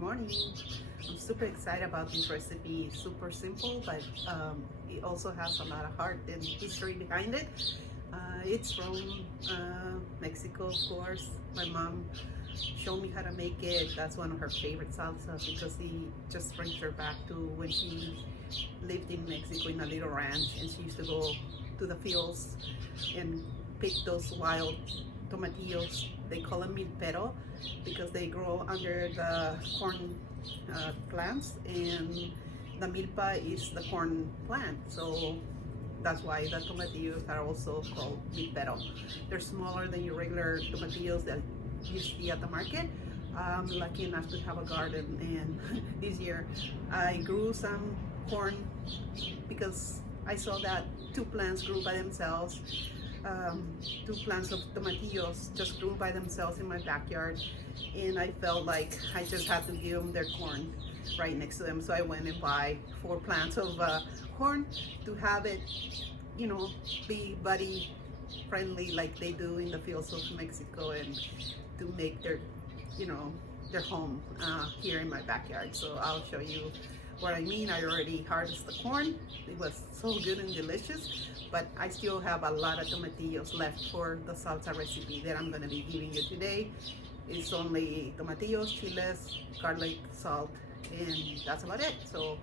morning. I'm super excited about this recipe. It's super simple, but it also has a lot of heart and history behind it. It's from Mexico, of course. My mom showed me how to make it. That's one of her favorite salsas because it just brings her back to when she lived in Mexico in a little ranch, and she used to go to the fields and pick those wild tomatillos. They call them milpero because they grow under the corn plants, and the milpa is the corn plant. So that's why the tomatillos are also called milpero. They're smaller than your regular tomatillos that you see at the market. I'm lucky enough to have a garden, and this year I grew some corn because I saw that two plants grew by themselves. Two plants of tomatillos just grew by themselves in my backyard, and I felt like I just had to give them their corn right next to them. So I went and buy 4 plants of corn to have it, be buddy friendly like they do in the fields of Mexico, and to make their home here in my backyard. So I'll show you what I mean. I already harvested the corn. It was so good and delicious, but I still have a lot of tomatillos left for the salsa recipe that I'm going to be giving you today. It's only tomatillos, chiles, garlic, salt, and that's about it. So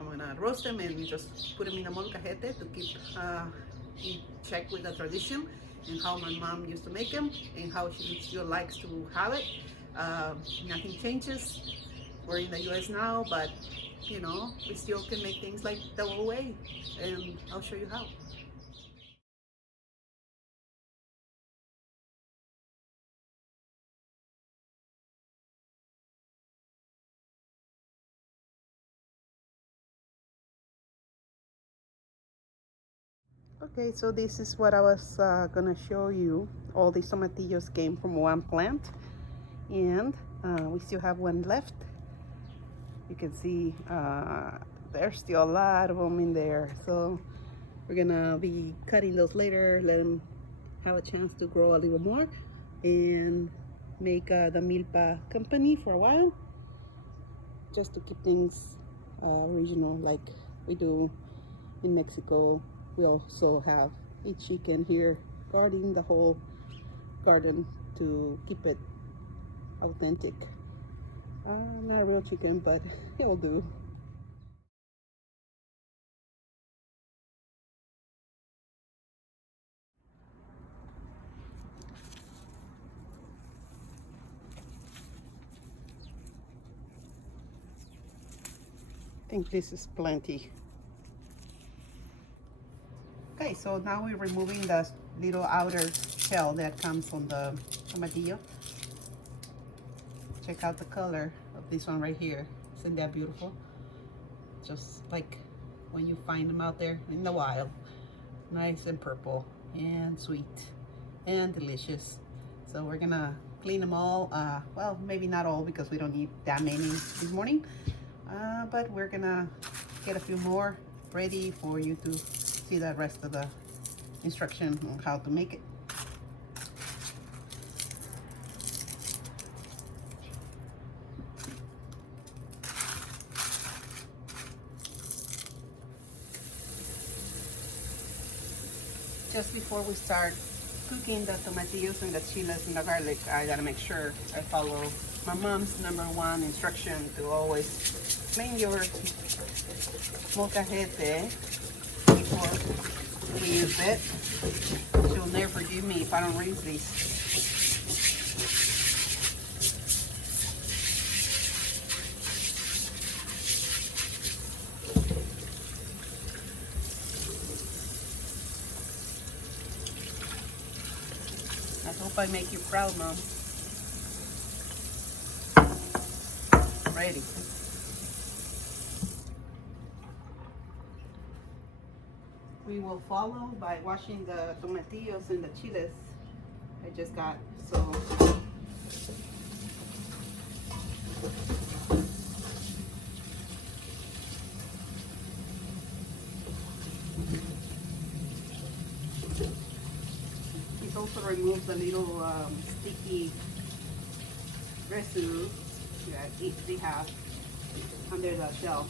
I'm going to roast them and just put them in a molcajete to keep in check with the tradition and how my mom used to make them and how she still likes to have it. Nothing changes. We're in the US now, but we still can make things like the old way, and I'll show you how. Okay, so this is what I was gonna show you. All these tomatillos came from one plant, and we still have one left. You can see there's still a lot of them in there. So we're gonna be cutting those later, let them have a chance to grow a little more, and make the milpa company for a while, just to keep things regional like we do in Mexico. We also have a chicken here guarding the whole garden to keep it authentic. Not a real chicken, but it'll do. I think this is plenty. Okay, so now we're removing the little outer shell that comes on the tomatillo. Check out the color of this one right here. Isn't that beautiful? Just like when you find them out there in the wild. Nice and purple and sweet and delicious. So we're gonna clean them all. Well, maybe not all because we don't need that many this morning. But we're gonna get a few more ready for you to see the rest of the instruction on how to make it. Just before we start cooking the tomatillos and the chiles and the garlic, I gotta make sure I follow my mom's #1 instruction to always clean your molcajete before we use it. She'll never forgive me if I don't rinse these. I hope I make you proud, Mom. Ready. We will follow by washing the tomatillos and the chiles I just got. So it also removes the little sticky residue they have under the shell.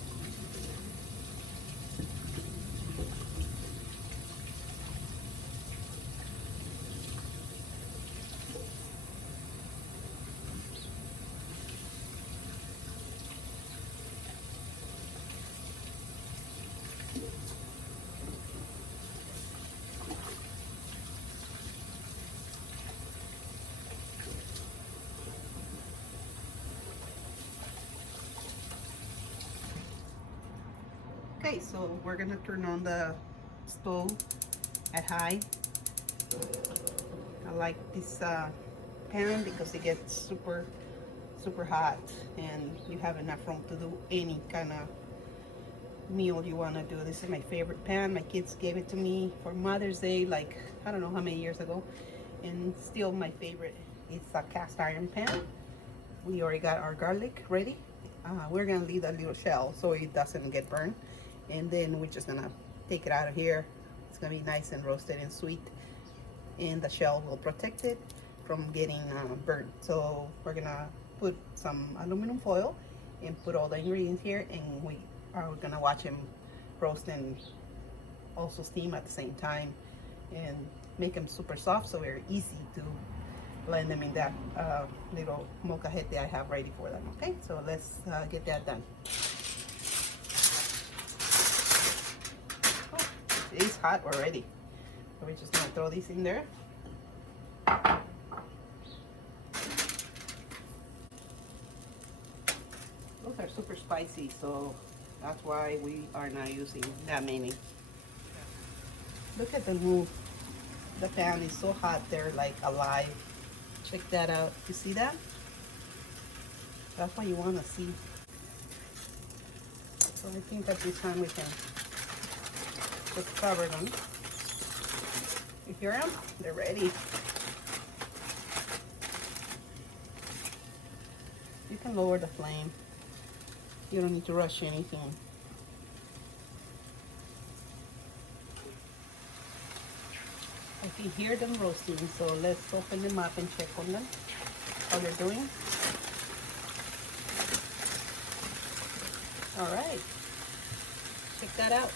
Okay, so we're gonna turn on the stove at high. I like this pan because it gets super hot and you have enough room to do any kind of meal you want to do. This is my favorite pan. My kids gave it to me for Mother's Day, like I don't know how many years ago, and still my favorite. It's a cast iron pan. We already got our garlic ready. We're gonna leave that little shell so it doesn't get burned, and then we're just gonna take it out of here. It's gonna be nice and roasted and sweet, and the shell will protect it from getting burnt. So we're gonna put some aluminum foil and put all the ingredients here, and we are gonna watch them roast and also steam at the same time and make them super soft, so they're easy to blend them in that little molcajete I have ready for them. Okay, so let's get that done. Oh, it is hot already, so we're just gonna throw these in there. Those are super spicy, so that's why we are not using that many. Look at the move. The pan is so hot, they're like alive. Check that out. You see that? That's what you want to see. So I think at this time we can just cover them. You hear them? They're ready. You can lower the flame. You don't need to rush anything. I can hear them roasting, so let's open them up and check on them, how they're doing. All right, check that out.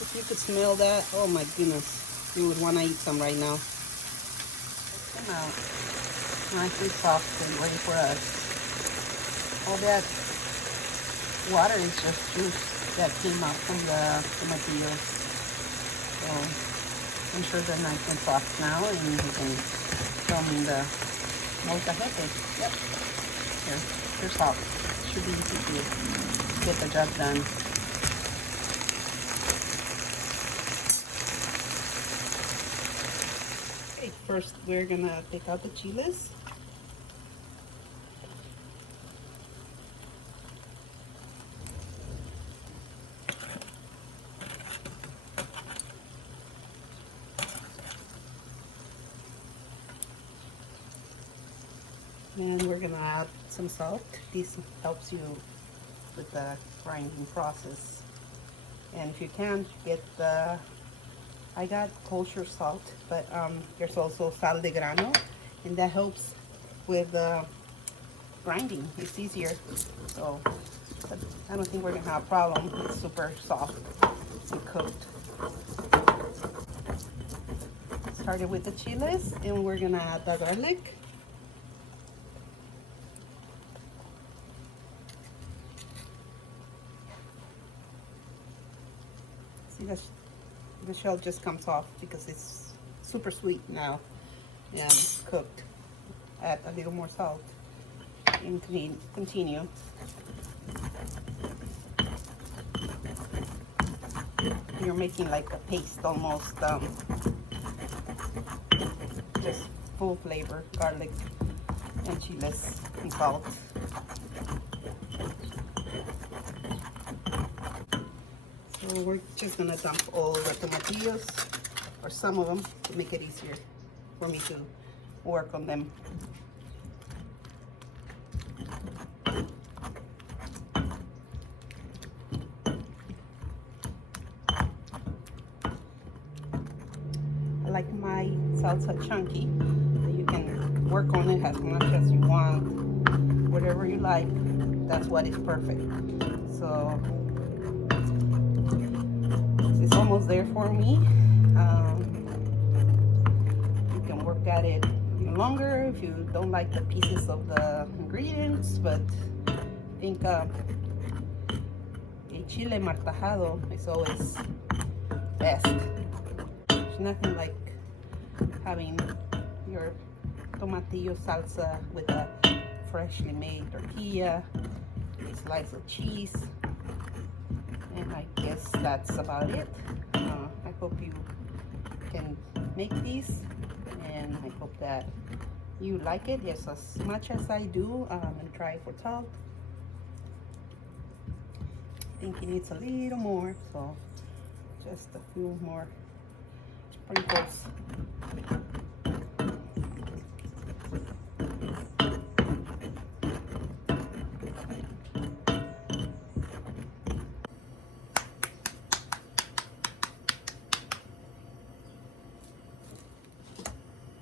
If you could smell that, oh my goodness, you would want to eat some right now. Check them out. Nice and soft and ready for us. All that water is just juice that came out from the tomatillos. So I'm sure they're nice and soft now, and you can throw them in the molcajete. Yep. Here, they're soft. Should be easy to get the job done. Okay, first we're gonna take out the chiles. And we're gonna add some salt. This helps you with the grinding process. And if you can, get the, I got kosher salt, but there's also sal de grano, and that helps with grinding. It's easier. So but I don't think we're gonna have a problem. It's super soft and cooked. Started with the chiles, and we're gonna add the garlic. See, the shell just comes off because it's super sweet now and cooked. Add a little more salt and continue. You're making like a paste almost, just full flavor, garlic and chiles and salt. So we're just gonna dump all the tomatillos, or some of them, to make it easier for me to work on them. like my salsa chunky. You can work on it as much as you want, whatever you like. That's what is perfect. So it's almost there for me. You can work at it longer if you don't like the pieces of the ingredients, but I think a chile martajado is always best. There's nothing like having your tomatillo salsa with a freshly made tortilla, a slice of cheese, and I guess that's about it. I hope you can make these, and I hope that you like it just as much as I do. And try for salt. I think it needs a little more, so just a few more sprinkles.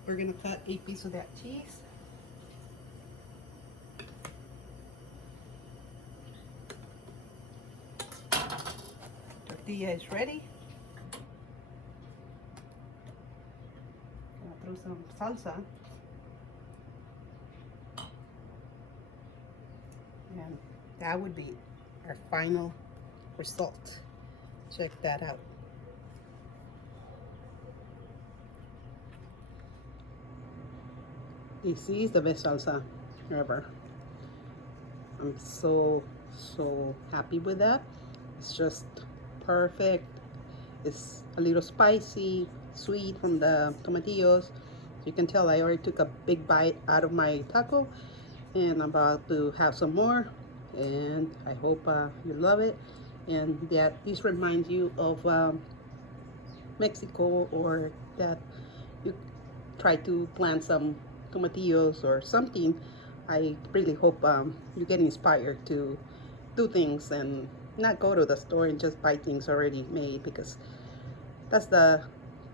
We're gonna cut a piece of that cheese. Tortilla is ready. Gonna throw some salsa. And that would be our final result. Check that out. This is the best salsa ever. I'm so happy with that. It's just perfect. It's a little spicy, sweet from the tomatillos. You can tell I already took a big bite out of my taco, and I'm about to have some more, and I hope you love it, and that this reminds you of Mexico, or that you try to plant some tomatillos or something. I really hope you get inspired to do things and not go to the store and just buy things already made, because that's the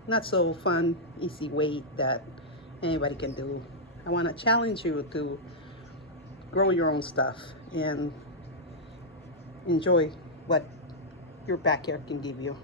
not so fun, easy way that anybody can do. I want to challenge you to grow your own stuff and enjoy what your backyard can give you.